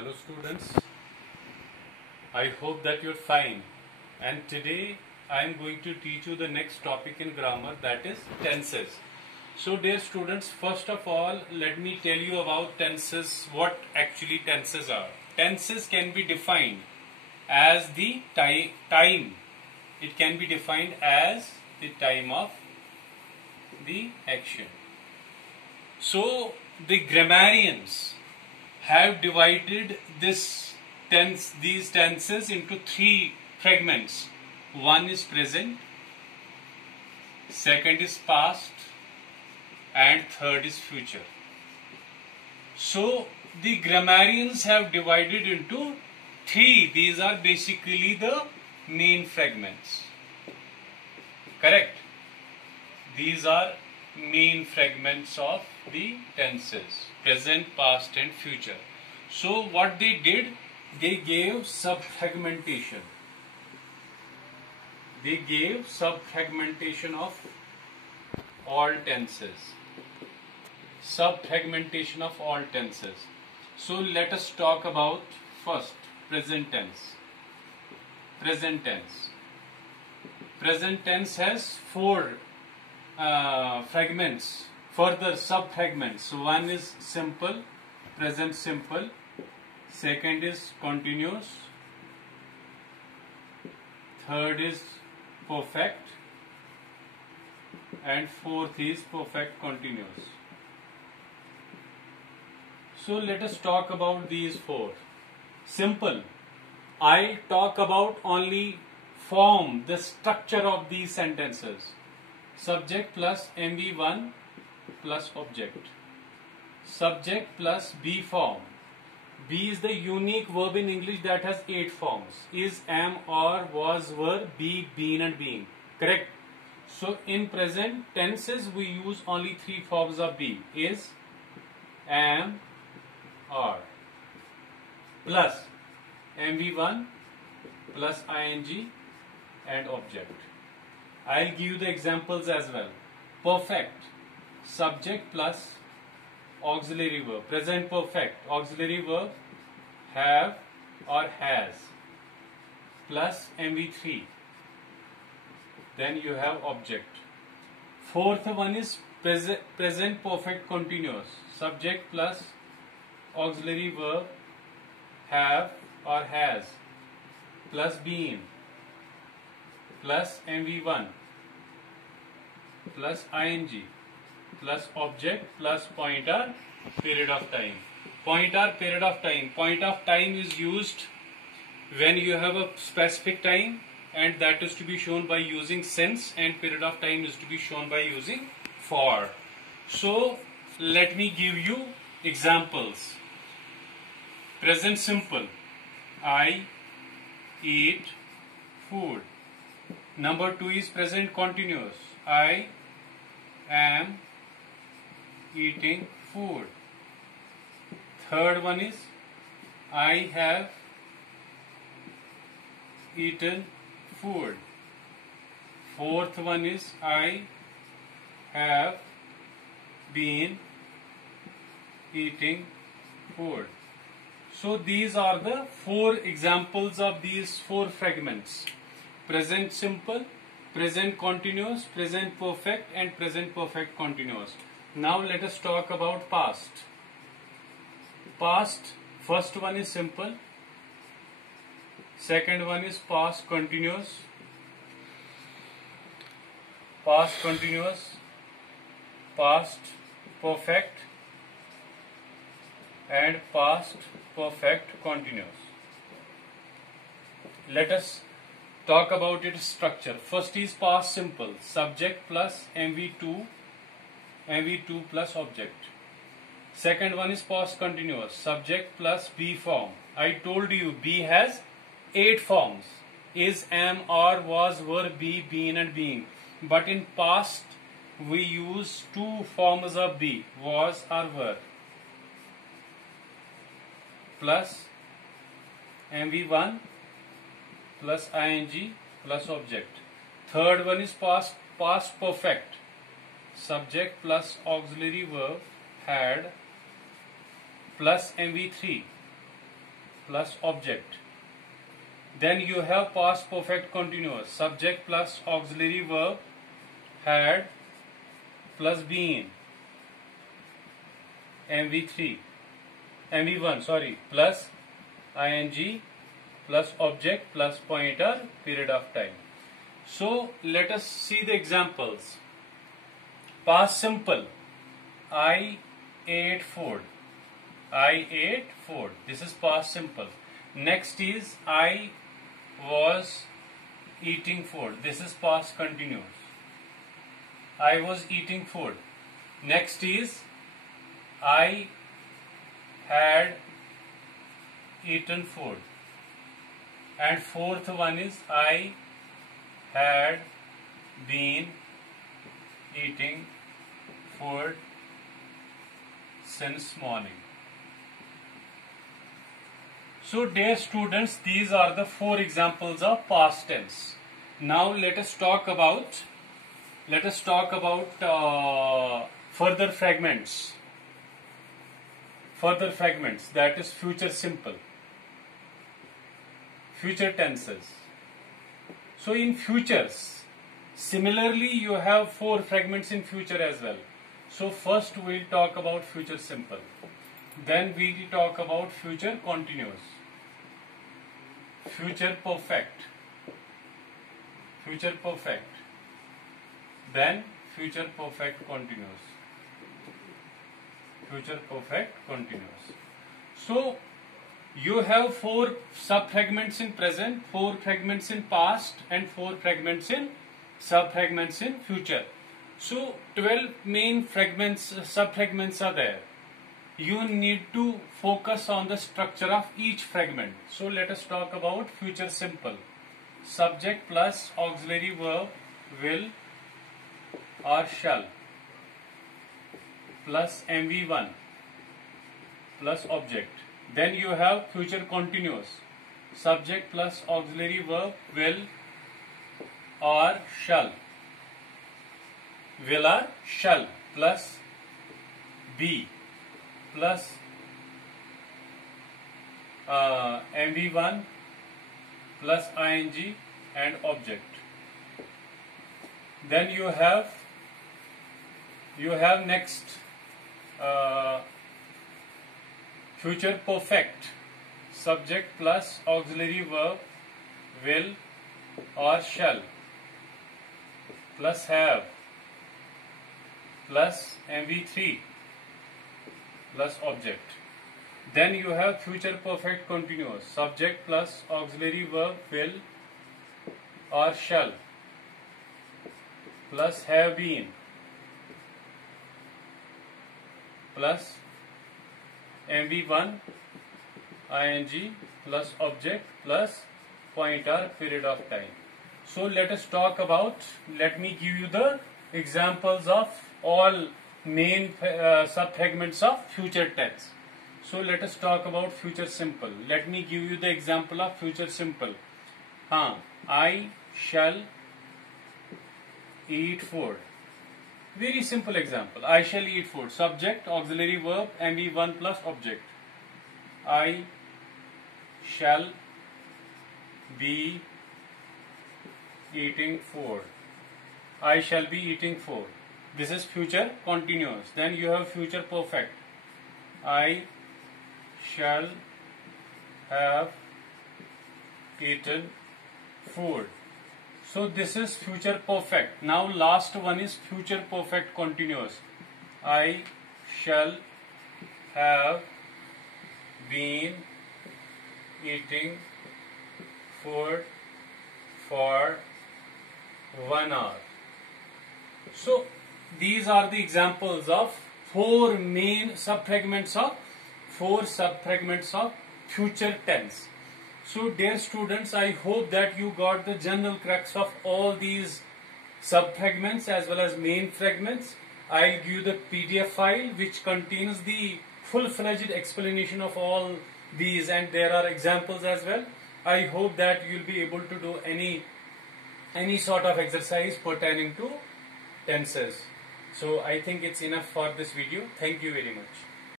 Hello students, I hope that you're fine, and today I am going to teach you the next topic in grammar, that is tenses. So dear students, first of all let me tell you about tenses, what actually tenses are. Tenses can be defined as the time. It can be defined as the time of the action. So the grammarians have divided these tenses into three fragments. One is present, second is past, and third is future. So the grammarians have divided into three. These are basically the main fragments. Correct? These are main fragments of the tenses: present, past and future. So what they did, they gave subfragmentation. They gave subfragmentation of all tenses. Subfragmentation of all tenses. So let us talk about first present tense. Present tense. Present tense has four fragments, further sub-fragments. So one is simple, present simple. Second is continuous. Third is perfect. And fourth is perfect continuous. So let us talk about these four. Simple. I'll talk about only form, the structure of these sentences. Subject plus MV1 plus object. Subject plus be form. Be is the unique verb in English that has 8 forms. Is, am, are, was, were, be, been and being. Correct? So in present tenses we use only 3 forms of be. Is, am, are. Plus MV1 plus ing and object. I'll give you the examples as well. Perfect, subject plus auxiliary verb. Present perfect, auxiliary verb have or has plus MV3. Then you have object. Fourth one is present perfect continuous. Subject plus auxiliary verb have or has plus been plus MV1 plus ing plus object plus pointer period of time. Pointer period of time. Point of time is used when you have a specific time, and that is to be shown by using since, and period of time is to be shown by using for. So let me give you examples. Present simple. I eat food. Number 2 is present continuous. I am eating food. Third one is I have eaten food. Fourth one is I have been eating food. So these are the 4 examples of these 4 fragments: present simple, present continuous, present perfect and present perfect continuous. Now let us talk about past. Past, first one is simple, second one is past continuous, past continuous, past perfect and past perfect continuous. Let us talk about its structure. First is past simple, subject plus MV2 plus object. Second one is past continuous, subject plus be form. I told you be has 8 forms: is, am, are, was, were, be, been and being. But in past we use 2 forms of be, was or were, plus MV1 plus ing plus object. Third one is past perfect, subject plus auxiliary verb had plus MV3 plus object. Then you have past perfect continuous, subject plus auxiliary verb had plus been, MV1 plus ing plus object plus pointer period of time. So let us see the examples. Past simple, I ate food. I ate food. This is past simple. Next is I was eating food. This is past continuous. I was eating food. Next is I had eaten food. And fourth one is I had been eating food since morning. So dear students, these are the 4 examples of past tense. Now let us talk about further fragments. Further fragments, that is future simple, future tenses. So in futures, similarly you have 4 fragments in future as well. So first we will talk about future simple, then we will talk about future continuous, future perfect, then future perfect continuous, future perfect continuous. So you have 4 sub-fragments in present, 4 fragments in past, and 4 fragments in sub-fragments in future. So 12 main fragments, sub-fragments are there. You need to focus on the structure of each fragment. So let us talk about future simple. Subject plus auxiliary verb will or shall plus MV1 plus object. Then you have future continuous. Subject plus auxiliary verb will or shall. Will or shall plus be plus MV1 plus ing and object. Then you have next future perfect. Subject plus auxiliary verb will or shall plus have plus MV3 plus object. Then you have future perfect continuous. Subject plus auxiliary verb will or shall plus have been plus MV1 ing plus object plus pointer period of time. So let us talk about, let me give you the examples of all main sub-fragments of future tense. So let us talk about future simple. Let me give you the example of future simple. I shall eat food. Very simple example. I shall eat food. Subject, auxiliary verb, MV1 plus object. I shall be eating food. I shall be eating food. This is future continuous. Then you have future perfect. I shall have eaten food. So this is future perfect. Now last one is future perfect continuous. I shall have been eating food for 1 hour. So these are the examples of 4 main sub-fragments of future tense. So dear students, I hope that you got the general crux of all these sub-fragments as well as main fragments. I'll give you the PDF file which contains the full-fledged explanation of all these, and there are examples as well. I hope that you'll be able to do any sort of exercise pertaining to tenses. So I think it's enough for this video. Thank you very much.